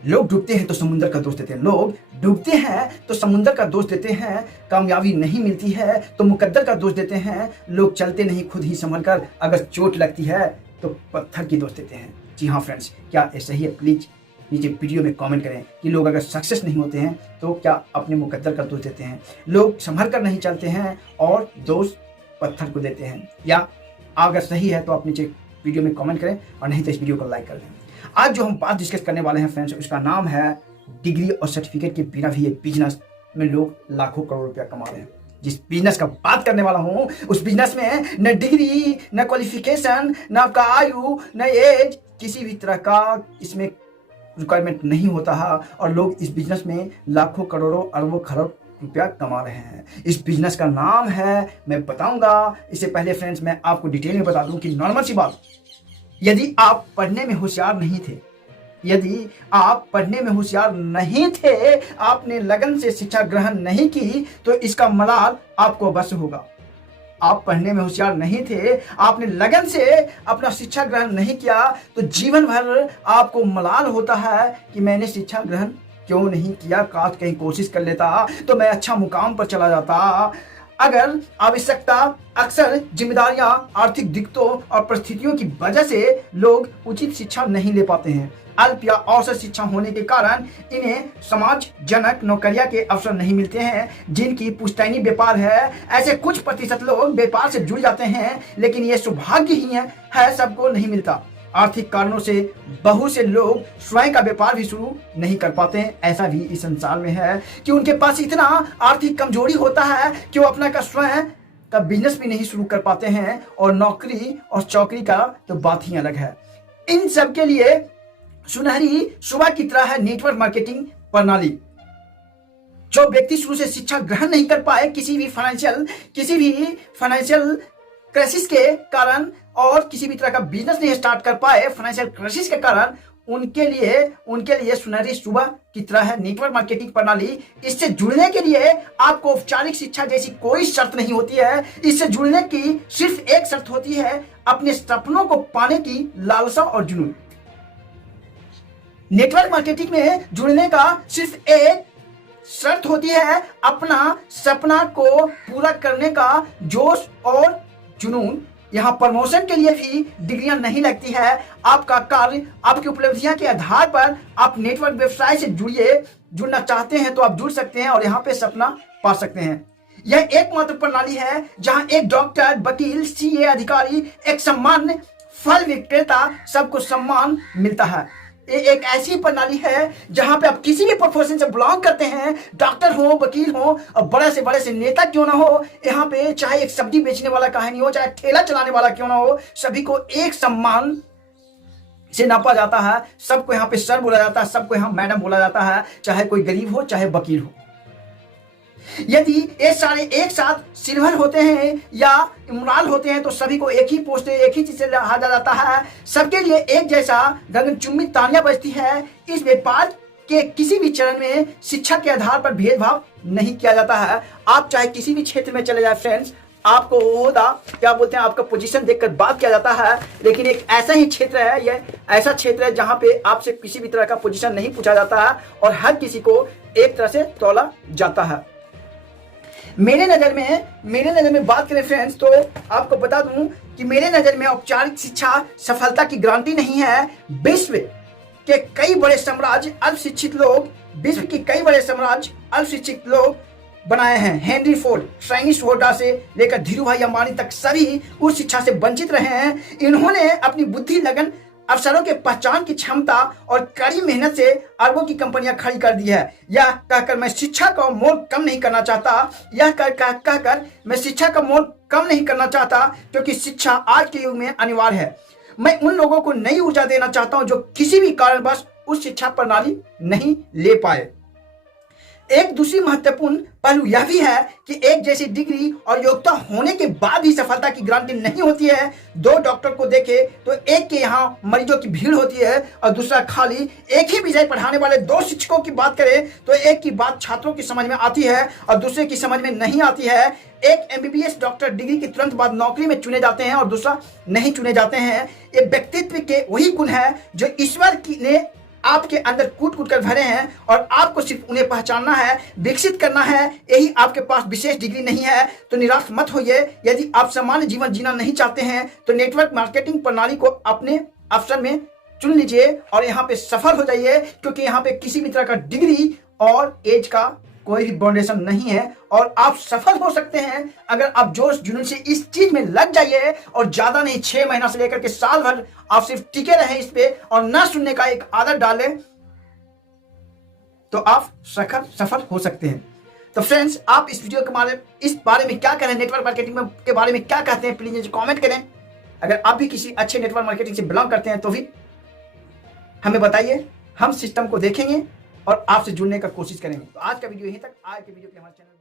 लोग डूबते हैं तो समुंदर का दोष देते हैं, लोग डूबते हैं तो समुंदर का दोष देते हैं, कामयाबी नहीं मिलती है तो मुकद्दर का दोष देते हैं, लोग चलते नहीं खुद ही संभल कर, अगर चोट लगती है तो पत्थर की दोष देते हैं। जी हाँ फ्रेंड्स, क्या ऐसा ही है? प्लीज नीचे वीडियो में कमेंट करें कि लोग अगर सक्सेस नहीं होते हैं तो क्या अपने मुकद्दर का दोष देते हैं, लोग संभल कर नहीं चलते हैं और दोष पत्थर को देते हैं, या अगर सही है तो आप नीचे वीडियो में कमेंट करें और नहीं तो इस वीडियो को लाइक कर दें। आज जो हम बात डिस्कस करने वाले हैं फ्रेंड्स, उसका नाम है डिग्री और सर्टिफिकेट के बिना भी एक बिजनेस में लोग लाखों करोड़ रुपया कमा रहे हैं। जिस बिजनेस का बात करने वाला हूं उस बिजनेस में न डिग्री, न क्वालिफिकेशन, न आपका आयु, न एज, किसी भी तरह का इसमें रिक्वायरमेंट नहीं होता है और लोग इस बिजनेस में लाखों करोड़ों अरबों खरब रुपया कमा रहे हैं। इस बिजनेस का नाम है, मैं बताऊंगा। इससे पहले फ्रेंड्स मैं आपको डिटेल में बता दूं कि नॉर्मल सी बात, यदि आप पढ़ने में होशियार नहीं थे, यदि आप पढ़ने में होशियार नहीं थे, आपने लगन से शिक्षा ग्रहण नहीं की, तो इसका मलाल आपको अवश्य होगा। आप पढ़ने में होशियार नहीं थे, आपने लगन से अपना शिक्षा ग्रहण नहीं किया, तो जीवन भर आपको मलाल होता है कि मैंने शिक्षा ग्रहण क्यों नहीं किया, काश कहीं कोशिश कर लेता तो मैं अच्छा मुकाम पर चला जाता। अगर आवश्यकता, अक्सर जिम्मेदारियां, आर्थिक दिक्कतों और परिस्थितियों की वजह से लोग उचित शिक्षा नहीं ले पाते हैं। अल्प या औसत शिक्षा होने के कारण इन्हें समाजजनक नौकरियां के अवसर नहीं मिलते हैं, जिनकी पुश्तैनी व्यापार है। ऐसे कुछ प्रतिशत लोग व्यापार से जुड़ जाते हैं, लेकिन ये सौभाग्य ही है, सबको नहीं मिलता। आर्थिक कारणों से बहुत से लोग स्वयं का व्यापार भी शुरू नहीं कर पाते हैं। ऐसा भी इस संसार में है कि उनके पास इतना आर्थिक कमजोरी होता है कि वो अपना का स्वयं का बिजनेस भी नहीं शुरू कर पाते हैं, और नौकरी और चौकरी का तो बात ही अलग है। इन सब के लिए सुनहरी सुबह की तरह है नेटवर्क मार्केटिंग प्रणाली। जो व्यक्ति शुरू से शिक्षा ग्रहण नहीं कर पाए, किसी भी फाइनेंशियल क्राइसिस के कारण, और किसी भी तरह का बिजनेस नहीं स्टार्ट कर पाए फाइनेंशियल क्राइसिस के कारण, उनके लिए सुनहरी सुबह की तरह है नेटवर्क मार्केटिंग प्रणाली। इससे जुड़ने के लिए आपको औपचारिक शिक्षा जैसी कोई शर्त नहीं होती है। इससे जुड़ने की सिर्फ एक शर्त होती है, अपने सपनों को पाने की लालसा और जुनून। नेटवर्क मार्केटिंग में जुड़ने का सिर्फ एक शर्त होती है, अपना सपना को पूरा करने का जोश और जुनून। यहाँ प्रमोशन के लिए भी डिग्रियां नहीं लगती है। आपका कार्य, आपकी उपलब्धियां के आधार पर आप नेटवर्क व्यवसाय से जुड़ना चाहते हैं तो आप जुड़ सकते हैं और यहाँ पे सपना पा सकते हैं। यह एकमात्र प्रणाली है जहां एक डॉक्टर, वकील, सीए अधिकारी, एक सम्मान फल विक्रेता, सबको सम्मान मिलता है। ये एक ऐसी प्रणाली है जहां पे आप किसी भी प्रोफेशन से बिलोंग करते हैं, डॉक्टर हो, वकील हो, और बड़े से नेता क्यों ना हो, यहाँ पे चाहे एक सब्जी बेचने वाला कहानी हो, चाहे ठेला चलाने वाला क्यों ना हो, सभी को एक सम्मान से नापा जाता है। सबको यहाँ पे सर बोला जाता है, सबको यहाँ मैडम बोला जाता है, चाहे कोई गरीब हो, चाहे वकील हो। यदि ये सारे एक साथ सिल्वर होते हैं या इमराल होते हैं तो सभी को एक ही पोस्ट, एक ही चीज से लिया जाता है। सबके लिए एक जैसा गगनचुंबी तालियां बजती है। इस व्यापार के किसी भी चरण में शिक्षा के आधार पर भेदभाव नहीं किया जाता है। आप चाहे किसी भी क्षेत्र में चले जाए फ्रेंड्स, आपको ओहदा, क्या बोलते हैं, आपका पोजीशन देखकर बात किया जाता है। लेकिन एक ऐसा ही क्षेत्र है, यह ऐसा क्षेत्र है जहां पे आपसे किसी भी तरह का पोजीशन नहीं पूछा जाता है और हर किसी को एक तरह से तौला जाता है। मेरे नज़र में बात करें फ्रेंड्स, तो आपको बता दूं कि मेरे नज़र में औपचारिक शिक्षा सफलता की गारंटी नहीं है। विश्व के कई बड़े साम्राज्य अल्पशिक्षित लोग बनाए हैं। हेनरी फोर्ड, ट्राइनिस वोल्टा से लेकर धीरू भाई अंबानी तक सभी उस शिक्षा से वंचित रहे हैं। इन्होंने अपनी बुद्धि, लगन, अवसरों के पहचान की क्षमता और कड़ी मेहनत से अरबों की कंपनियां खड़ी कर दी है। यह कहकर मैं शिक्षा का मोल कम नहीं करना चाहता, क्योंकि शिक्षा आज के युग में अनिवार्य है। मैं उन लोगों को नई ऊर्जा देना चाहता हूं जो किसी भी कारणवश उस शिक्षा प्रणाली नहीं ले पाए। एक दूसरी महत्वपूर्ण पहलू यह भी है कि एक जैसी डिग्री और योग्यता होने के बाद ही सफलता की गारंटी नहीं होती है। दो डॉक्टर को देखे तो एक के यहाँ मरीजों की भीड़ होती है और दूसरा खाली। एक ही विषय पढ़ाने वाले दो शिक्षकों की बात करें तो एक की बात छात्रों की समझ में आती है और दूसरे की समझ में नहीं आती है। एक एमबीबीएस डॉक्टर डिग्री के तुरंत बाद नौकरी में चुने जाते हैं और दूसरा नहीं चुने जाते हैं। ये व्यक्तित्व के वही गुण है जो ईश्वर ने आपके अंदर कूट कूट कर भरे हैं और आपको सिर्फ उन्हें पहचानना है, विकसित करना है, यही आपके पास विशेष डिग्री नहीं है तो निराश मत होइए। यदि आप सामान्य जीवन जीना नहीं चाहते हैं तो नेटवर्क मार्केटिंग प्रणाली को अपने अवसर में चुन लीजिए और यहाँ पे सफल हो जाइए, क्योंकि यहाँ पे किसी भी तरह का डिग्री और एज का कोई भी बाउंडेशन नहीं है और आप सफल हो सकते हैं अगर आप जोश जुनून से इस चीज में लग जाइए और ज्यादा नहीं 6 महीना से लेकर के साल भर आप सिर्फ टिके रहें इस पे और ना सुनने का एक आदत डालें तो आप सफल हो सकते हैं। तो फ्रेंड्स, आप इस वीडियो के इस बारे में क्या कह रहे हैं, नेटवर्क मार्केटिंग के बारे में क्या कहते हैं, प्लीज नीचे कमेंट करें। अगर आप भी किसी अच्छे नेटवर्क मार्केटिंग से बिलोंग करते हैं तो भी हमें बताइए, हम सिस्टम को देखेंगे और आपसे जुड़ने का कोशिश करेंगे। तो आज का वीडियो यहीं तक। आज के वीडियो के हमारे चैनल